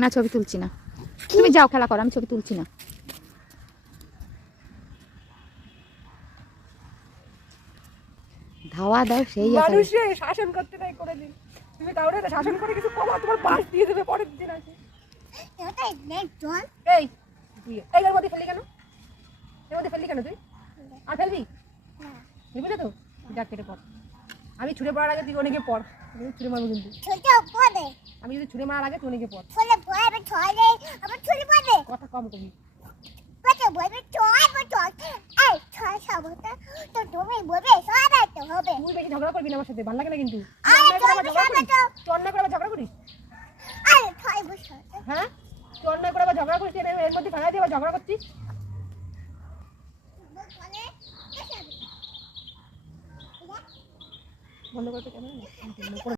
না ছবি তুলছি না, তুমি যাও খেলা করো, আমি ছবি তুলছি না। ধাওয়া দাও সেই মানুষে শাসন করতে তাই করে দিন, তুমি কাউরে শাসন করে কিছু কমা, তোমার পাশ দিয়ে দেবে পরের দিন আছে। এই তুই এর মধ্যে ফেললি কেন, এর মধ্যে ফেললি কেন তুই? আর ফেলবি ফেলবি না তো, যা কেটে পড়। আমি ছুঁড়ে পড়ার আগে তুই অনেকে পড়, ছুঁড়ে মারবো কিন্তু। আমি যদি ছুঁড়ে মারার আগে তুই অনেকে পড়। কথা কম কবি। তুই বেশি ঝগড়া করবি না আমার সাথে, ভালো লাগে না কিন্তু। তুই অন্যায় করে আবার ঝগড়া করিস। হ্যাঁ তুই অন্যায় করে আবার ঝগড়া করিস, এর মধ্যে ফেলা দিয়ে আবার ঝগড়া করছিস। বন্ধ করতে কেন